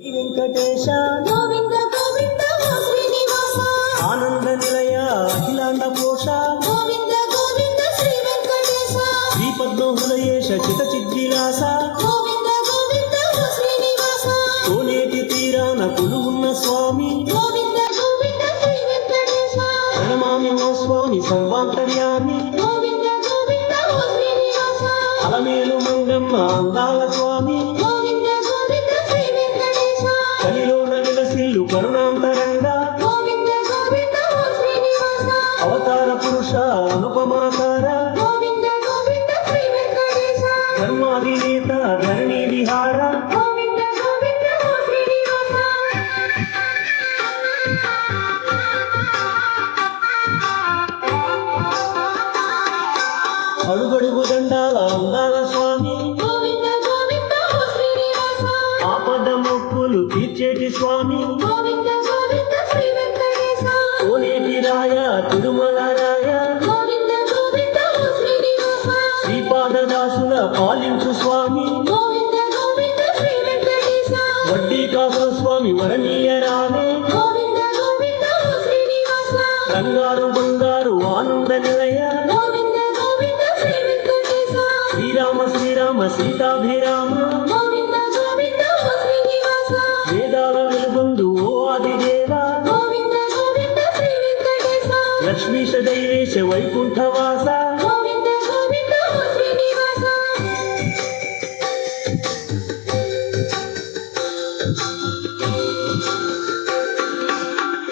వెంకటేశ గోవింద గోవింద శ్రీనివాస ఆనంద నిలయ అఖిలాండ కోశ గోవింద గోవింద శ్రీ వెంకటేశ శ్రీ పద్మహృదయేశ చిత చిద్విలాస గోవింద గోవింద శ్రీనివాస కోనేటి తీరాన కొలువున్న స్వామి గోవింద గోవింద శ్రీ వెంకటేశ ప్రణమామి ఓ స్వామి సర్వాంతర్యామి గోవింద గోవింద శ్రీనివాస అలమేలు మంగమ్మ అందాల స్వామి గోవింద గోవింద శ్రీ వెంకటేశ కలిలోన విలసిల్లు కరుణాంతరంగా గోవింద గోవింద శ్రీనివాస అవతార పురుష అనుపమాకార గోవింద గోవింద శ్రీ వెంకటేశ ధర్మాధినేత ధరణి విహార గోవింద గోవింద శ్రీనివాస అడుగడుగు దండాల అందాల స్వామి గోవింద గోవింద శ్రీనివాస ఆపద మొక్కులు తీర్చేటి స్వామి గోవింద గోవింద శ్రీ వెంకటేశ కోనేటి రాయ తిరుమల రాయ గోవింద గోవింద శ్రీనివాస శ్రీపాదదాసుల పాలించు స్వామి గోవింద గోవింద శ్రీ వెంకటేశ వడ్డీ కాసుల స్వామి వరణీయ రామే గోవింద గోవింద శ్రీనివాస బంగారు బంగారు ఆనంద నిలయ గోవింద గోవింద శ్రీ వెంకటేశ శ్రీరామ శ్రీరామ సీతాభిరామ గోవింద గోవింద శ్రీనివాస వేదాల వెలుగొందు ఓ ఆదిదేవ గోవింద గోవింద శ్రీ వెంకటేశ లక్ష్మీశ దైవేశ వైకుంఠవాస గోవింద గోవింద శ్రీనివాస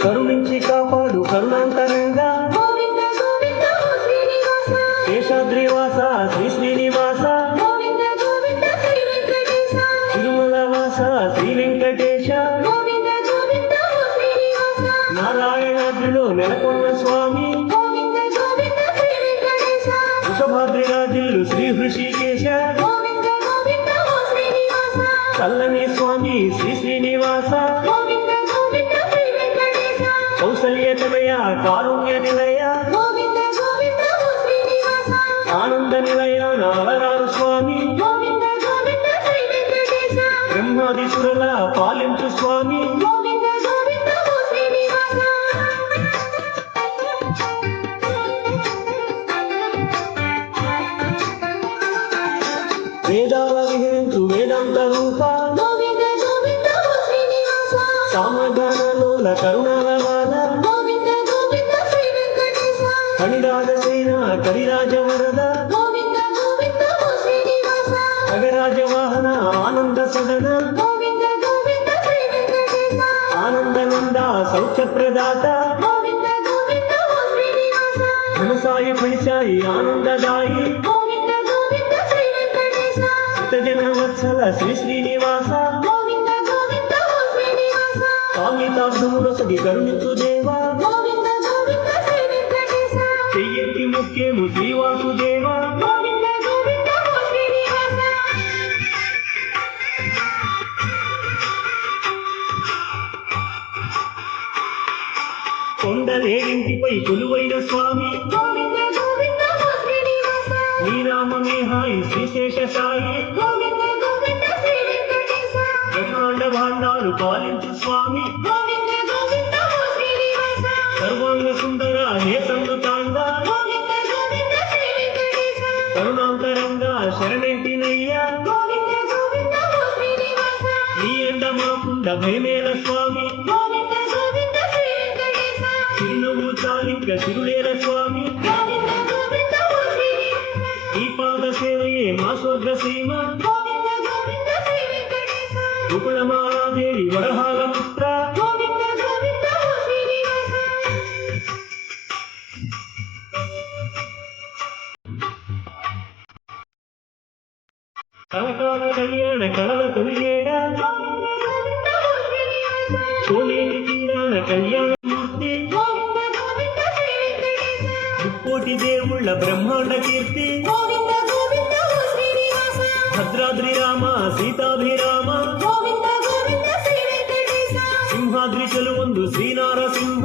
కరుణించి కాపాడు కరుణాంతరంగా గోవింద గోవింద శ్రీనివాస శేషాద్రివాస శ్రీ శ్రీనివాస గోవింద గోవింద శ్రీ వెంకటేశ తిరుమల వాస శ్రీ వెంకటేశ గోవింద గోవింద శ్రీనివాస నారాయణాద్రిలో నెలకొన్న స్వామి గోవింద గోవింద శ్రీ వెంకటేశ వృషభాద్రిరాజిల్లు శ్రీ హృషికేశ గోవింద గోవింద శ్రీనివాస చల్లని స్వామి శ్రీ శ్రీనివాస గోవింద గోవింద శ్రీ వెంకటేశ కౌసల్యతనయ కారుణ్య నిలయ గోవింద గోవింద శ్రీనివాస ఆనంద నిలయ నాలరారు స్వామి గోవింద గోవింద శ్రీ వెంకటేశ బ్రహ్మాదిసురుల పాలించు స్వామి గోవింద గోవింద శ్రీనివాస వేదాల విహరించు వేదాంత రూప గోవింద గోవింద శ్రీనివాస సామగానలోల కరుణాల వాల గోవింద గోవింద శ్రీ వెంకటేశ కణిరాజసేన కరిరాజ వరద గోవింద గోవింద శ్రీనివాస నగరాజ వాహన ఆనంద సదన గోవింద గోవింద శ్రీ వెంకటేశ ఆనందనంద సౌఖ్య ప్రదాత గోవింద గోవింద శ్రీనివాస ధనసాయి ఫణిసాయి ఆనందదాయి గోవింద గోవింద శ్రీ వెంకటేశ శతజన వత్సల శ్రీ శ్రీనివాస గోవింద గోవింద శ్రీనివాస కామితాబ్దములసగి కరుణించు దేవా గోవింద గోవింద శ్రీ వెంకటేశ చెయ్యెత్తి ముఖ్యము శ్రీవాసుదేవ గోవింద గోవింద శ్రీనివాస కొండలేడింటిపై కొలువైన స్వామి గోవింద గోవింద శ్రీనివాస నీ నామమే హాయి శ్రీశేష సాయి గోవింద గోవింద శ్రీ వెంకటేశ బ్రహ్మాండ భాండాలు పాలించు స్వామి గోవింద గోవింద శ్రీనివాస సర్వాంగ సుందర హే సంతాండ గోవింద గోవింద శ్రీ వెంకటేశ కరుణాంతరంగా శరణెంటినయ్యా గోవింద గోవింద శ్రీనివాస నీ ఎండ మాకుండ భయమేల స్వామి గోవింద గోవింద శ్రీ వెంకటేశ చిరునవ్వు చాలింక తిరులేల స్వామి గోవింద గోవింద శ్రీనివాస ఈ పాద సేవయే మా స్వర్గ సీమ గోవింద గోవింద శ్రీ వెంకటేశ రుకుళమాదేవి వరహాల పుత్ర గోవింద గోవింద శ్రీనివాస కనకాల కళ్యాణ కళల తొలియేడ గోవింద గోవింద శ్రీనివాస కోనేటి తీరాన కళ్యాణమూర్తి గోవింద గోవింద శ్రీ వెంకటేశ ముక్కోటి దేవుళ్ళ బ్రహ్మాండ కీర్తి గోవింద గోవింద శ్రీనివాస భద్రాద్రి రామ సీతాభిరామ గోవింద గోవింద శ్రీ వెంకటేశ సింహాద్రి చెలువందు శ్రీనారసింహ